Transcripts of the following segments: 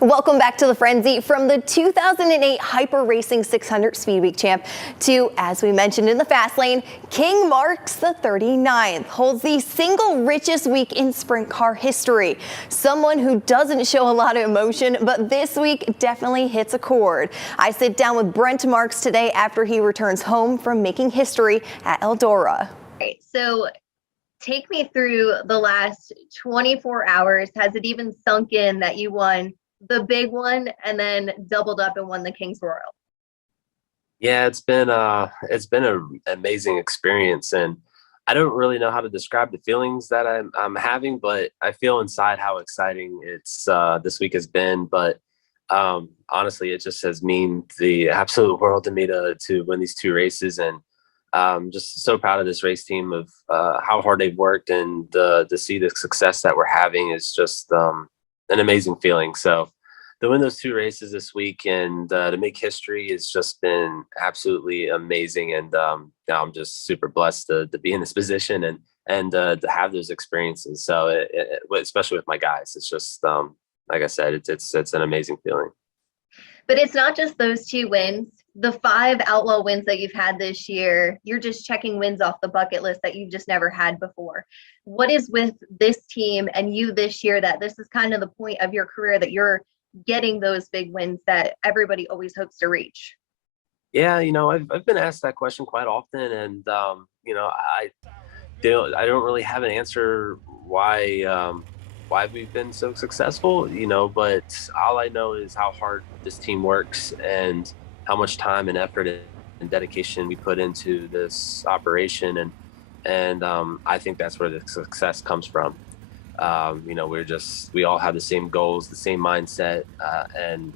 Welcome back to the Frenzy. From the 2008 Hyper Racing 600 Speed Week champ to, as we mentioned in the fast lane, King Marks the 39th holds the single richest week in sprint car history. Someone who doesn't show a lot of emotion, but this week definitely hits a chord. I sit down with Brent Marks today after he returns home from making history at Eldora. Right, so take me through the last 24 hours. Has it even sunk in that you won the big one and then doubled up and won the King's Royal? Yeah, it's been an amazing experience, and I don't really know how to describe the feelings that I'm having, but I feel inside how exciting it's this week has been. But honestly, it just has mean the absolute world to me to win these two races, and just so proud of this race team of how hard they've worked, and to see the success that we're having is just an amazing feeling. So to win those two races this week and to make history has just been absolutely amazing. And now I'm just super blessed to be in this position and to have those experiences. So especially with my guys, it's just like I said, it's an amazing feeling. But it's not just those two wins. The 5 outlaw wins that you've had this year, you're just checking wins off the bucket list that you've just never had before. What is with this team and you this year that this is kind of the point of your career that you're getting those big wins that everybody always hopes to reach? Yeah, I've been asked that question quite often, and I don't really have an answer why we've been so successful, but all I know is how hard this team works and how much time and effort and dedication we put into this operation. And I think that's where the success comes from. We all have the same goals, the same mindset, and,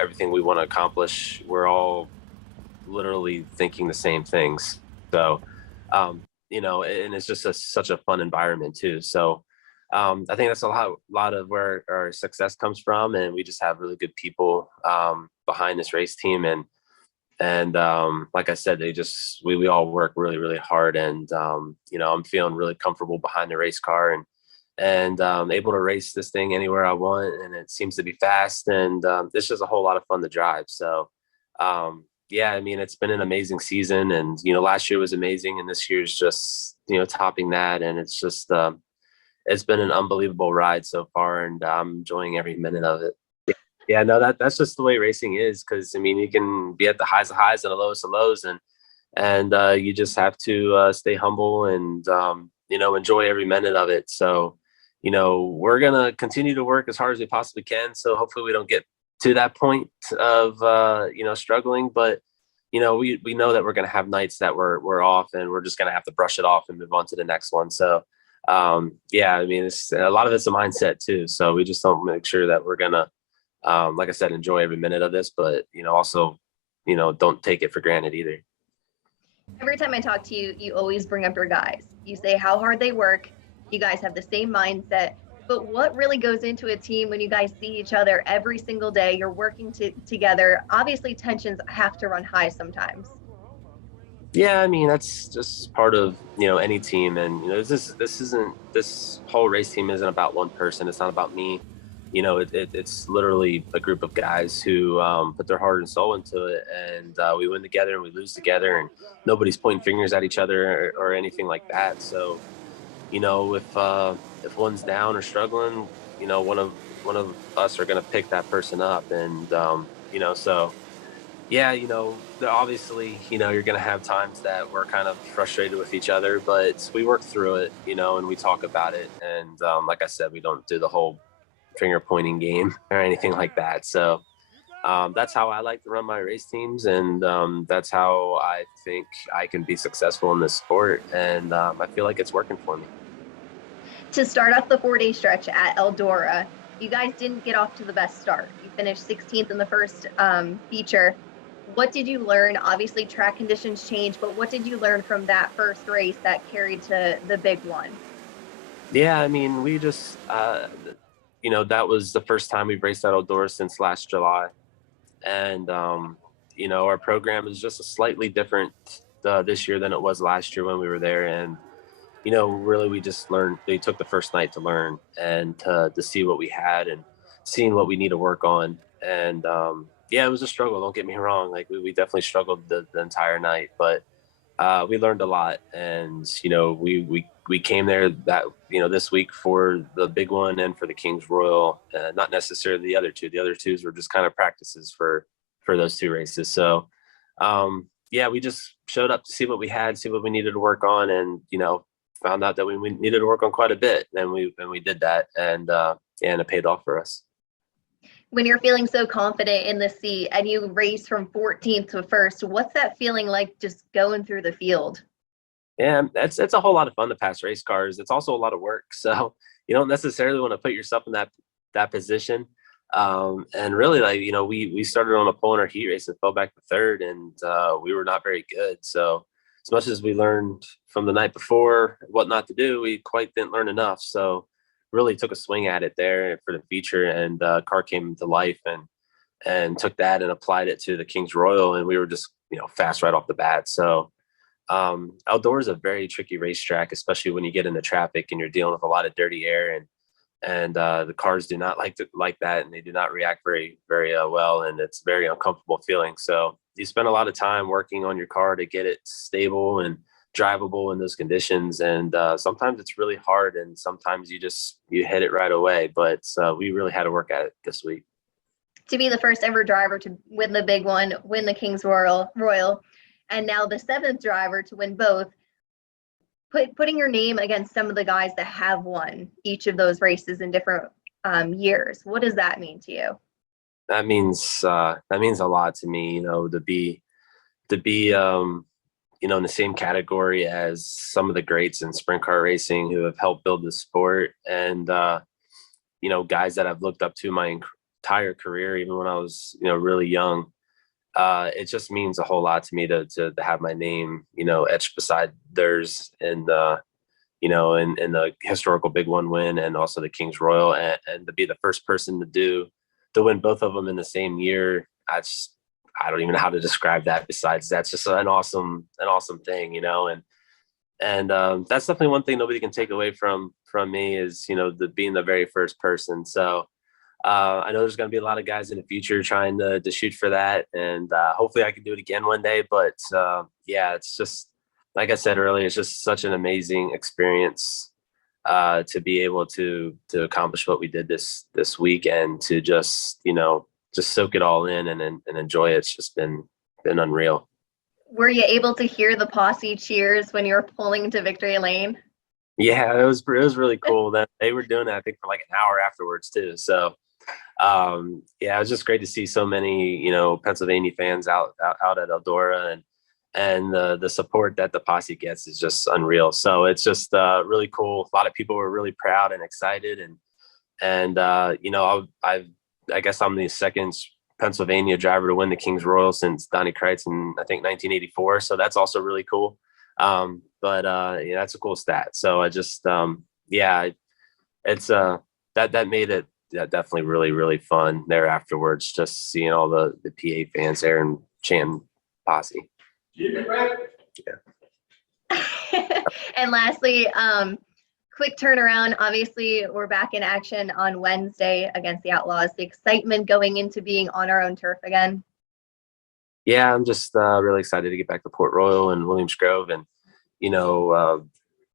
everything we want to accomplish, we're all literally thinking the same things. So, and it's just such a fun environment too. So, I think that's a lot of where our success comes from, and we just have really good people behind this race team, and like I said, we all work really, really hard, and I'm feeling really comfortable behind the race car, and able to race this thing anywhere I want, and it seems to be fast, and it's just a whole lot of fun to drive. So yeah, I mean, it's been an amazing season, and last year was amazing, and this year's just topping that, and it's been an unbelievable ride so far, and I'm enjoying every minute of it. Yeah, no, that's just the way racing is, because I mean, you can be at the highs of highs and the lowest of lows, and you just have to stay humble and enjoy every minute of it. So we're gonna continue to work as hard as we possibly can. So hopefully we don't get to that point of struggling, but we know that we're gonna have nights that we're off, and we're just gonna have to brush it off and move on to the next one. So yeah, I mean, it's a lot of it's a mindset too. So we just don't make sure that we're gonna, like I said, enjoy every minute of this, but also, don't take it for granted either. Every time I talk to you, you always bring up your guys. You say how hard they work. You guys have the same mindset. But what really goes into a team when you guys see each other every single day? You're working together. Obviously, tensions have to run high sometimes. Yeah, I mean, that's just part of any team, and this whole race team isn't about one person. It's not about me. It's literally a group of guys who put their heart and soul into it, and we win together and we lose together, and nobody's pointing fingers at each other or anything like that. So if one's down or struggling, one of us are going to pick that person up, and so yeah, obviously, you're going to have times that we're kind of frustrated with each other, but we work through it, and we talk about it. And like I said, we don't do the whole finger pointing game or anything like that. So that's how I like to run my race teams. And that's how I think I can be successful in this sport. And I feel like it's working for me. To start off the 4-day stretch at Eldora, you guys didn't get off to the best start. You finished 16th in the first feature. What did you learn? Obviously, track conditions change, but what did you learn from that first race that carried to the big one? Yeah, I mean, we just, that was the first time we've raced at Eldora since last July. And, our program is just a slightly different this year than it was last year when we were there. And, really, we just learned, they took the first night to learn and to see what we had and seeing what we need to work on. And yeah, it was a struggle. Don't get me wrong. Like we definitely struggled the entire night, but we learned a lot. And, we came there that, this week for the big one and for the King's Royal, not necessarily the other two. The other twos were just kind of practices for those two races. So, yeah, we just showed up to see what we had, see what we needed to work on, and, found out that we needed to work on quite a bit. And we did that. And it paid off for us. When you're feeling so confident in the seat and you race from 14th to first, what's that feeling like just going through the field? Yeah, it's a whole lot of fun to pass race cars. It's also a lot of work. So you don't necessarily want to put yourself in that position. And really, like, we started on a pole in our heat race and fell back to third, and we were not very good. So as much as we learned from the night before what not to do, we quite didn't learn enough. So really took a swing at it there for the feature, and car came to life and took that and applied it to the King's Royal, and we were just fast right off the bat. So Eldora is a very tricky racetrack, especially when you get into traffic and you're dealing with a lot of dirty air, and the cars do not like that, and they do not react very well, and it's very uncomfortable feeling. So you spend a lot of time working on your car to get it stable and drivable in those conditions, and sometimes it's really hard, and sometimes you hit it right away, but we really had to work at it this week. To be the first ever driver to win the big one, win the King's Royal, and now the 7th driver to win both, putting your name against some of the guys that have won each of those races in different years, what does that mean to you? That means a lot to me, to be in the same category as some of the greats in sprint car racing who have helped build the sport, and guys that I've looked up to my entire career, even when I was really young. It just means a whole lot to me to have my name etched beside theirs, and in the historical big one win, and also the King's Royal, and to be the first person to win both of them in the same year. I don't even know how to describe that. Besides, that's just an awesome thing, and that's definitely one thing nobody can take away from me is being the very first person. So I know there's going to be a lot of guys in the future trying to shoot for that, and hopefully I can do it again one day. But yeah, it's just like I said earlier, it's just such an amazing experience to be able to accomplish what we did this week, and to just soak it all in and enjoy it. It's just been unreal. Were you able to hear the posse cheers when you were pulling to victory lane? Yeah, it was really cool that they were doing that, I think, for like an hour afterwards too. So yeah, it was just great to see so many Pennsylvania fans out at Eldora, and the support that the posse gets is just unreal. So it's just really cool. A lot of people were really proud and excited, and I guess I'm the second Pennsylvania driver to win the King's Royal since Donnie Kreitz in, I think, 1984. So that's also really cool. But yeah, that's a cool stat. So I just yeah, it's that made it definitely really fun there afterwards, just seeing all the PA fans there and chanting posse. Yeah. And lastly, quick turnaround. Obviously, we're back in action on Wednesday against the Outlaws. The excitement going into being on our own turf again. Yeah, I'm just really excited to get back to Port Royal and Williams Grove, and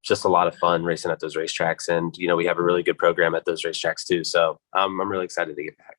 just a lot of fun racing at those racetracks. And we have a really good program at those racetracks too. So I'm really excited to get back.